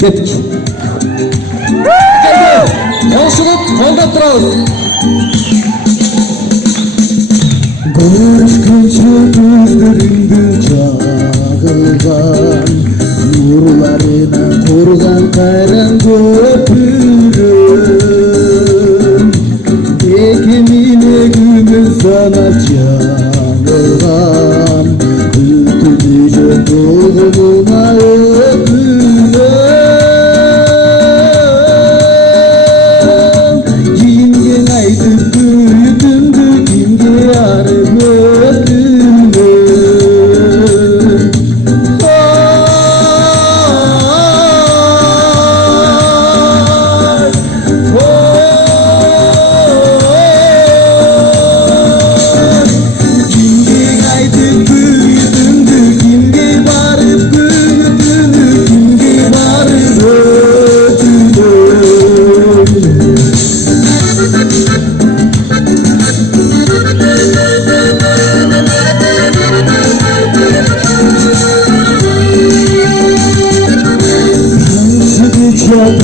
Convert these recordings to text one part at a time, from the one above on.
Ketdik. Qo'shilib qo'llab turamiz. Konuşkunca gözlerimde çağırgan nurlarına korgan kayran köpürüm ekemine gümün sana çağırgan ütülüce doğumuna öpürüm kimge aytıp büyüdümdü kimge yarım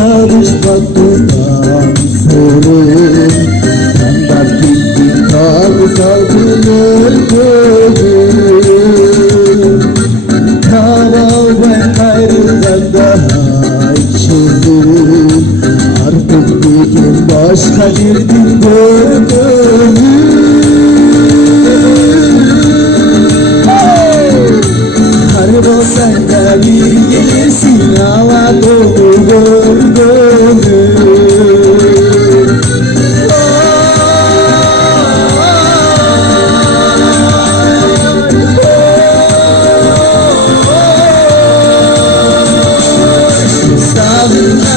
Karışmaktan sorun Senden gittin kaldı salgınır gözüm Kaval ben ayrıldan daha içiyorum Artık bir gün başka bir gün gördüm Kaybolsan da bir gelirsin hava dolu gördüm Sağlığına